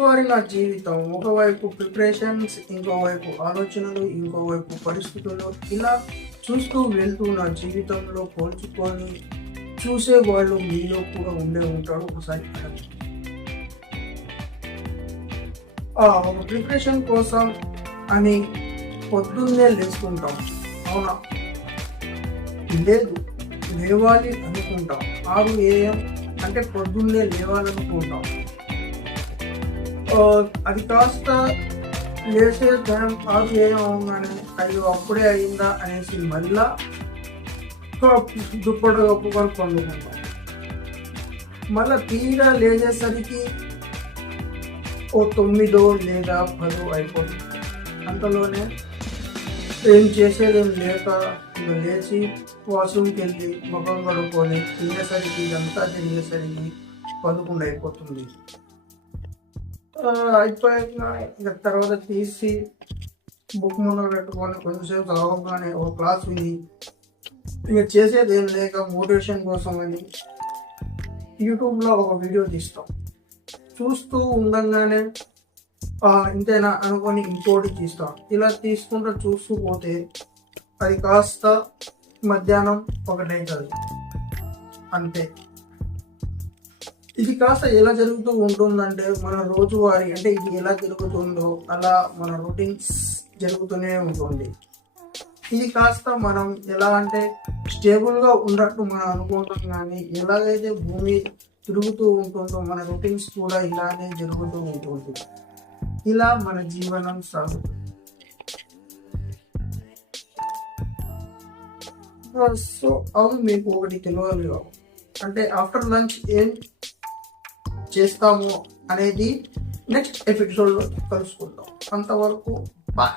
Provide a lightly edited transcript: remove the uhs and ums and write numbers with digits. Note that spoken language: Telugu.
రోజువారీ నా జీవితం ఒకవైపు ప్రిపరేషన్స్, ఇంకోవైపు ఆలోచనలు, ఇంకోవైపు పరిస్థితులు, ఇలా చూస్తూ వెళ్తూ నా జీవితంలో పోల్చుకొని చూసే వాళ్ళు మీలో కూడా ఉండే ఉంటారు. ఒకసారి ఒక ప్రిపరేషన్ కోసం అని పొద్దున్నే లేచుకుంటాం, అవునా? లేదు, లేవాలి అనుకుంటాం. 6 AM అంటే పొద్దున్నే లేవాలనుకుంటాం. అది కాస్త లేచే టైం 6 AM అవగానే అయ్యో అప్పుడే అయిందా అనేసి మళ్ళా దుప్పటి కప్పుకొని పండుకుంటాం. మళ్ళీ తీరా లేచేసరికి 9 లేదా 10 అయిపోతుంది. అంతలోనే ఏం చేసేదేం లేక ఇక లేచి వాష్రూమ్కి వెళ్ళి ముఖం కడుక్కొని తినేసరికి ఇదంతా జరిగేసరికి 11 అయిపోతుంది. అయిపోయాక ఇక తర్వాత తీసి బుక్ ముందు పెట్టుకొని కొంచెంసేపు చదవగానే ఒక క్లాస్ విని ఇక చేసేది ఏం లేక మోటివేషన్ కోసం అని యూట్యూబ్లో ఒక వీడియో తీస్తాం. చూస్తూ ఉండగానే ఇంతేనా అనుకొని ఇంకోటి తీస్తాం. ఇలా తీసుకుంటూ చూస్తూ పోతే అది కాస్త మధ్యాహ్నం 1 అవుతుంది. అంతే. ఇది కాస్త ఎలా జరుగుతూ ఉంటుందంటే మన రోజువారీ అంటే ఇది ఎలా జరుగుతుందో అలా మన రొటీన్స్ జరుగుతూనే ఉంటుంది. ఇది కాస్త మనం ఎలా అంటే స్టేబుల్గా ఉన్నట్టు మనం అనుకుంటాం, కానీ ఎలాగైతే భూమి తిరుగుతూ ఉంటుందో మన రొటీన్స్ కూడా ఇలానే జరుగుతూ ఉంటుంది. ఇలా మన జీవనం సాగుతుంది. సో అవును, మీకు ఒకటి తెలియాలి, అంటే ఆఫ్టర్ లంచ్ ఏం చేస్తాము అనేది నెక్స్ట్ ఎపిసోడ్లో కలుసుకుందాం. అంతవరకు బాయ్.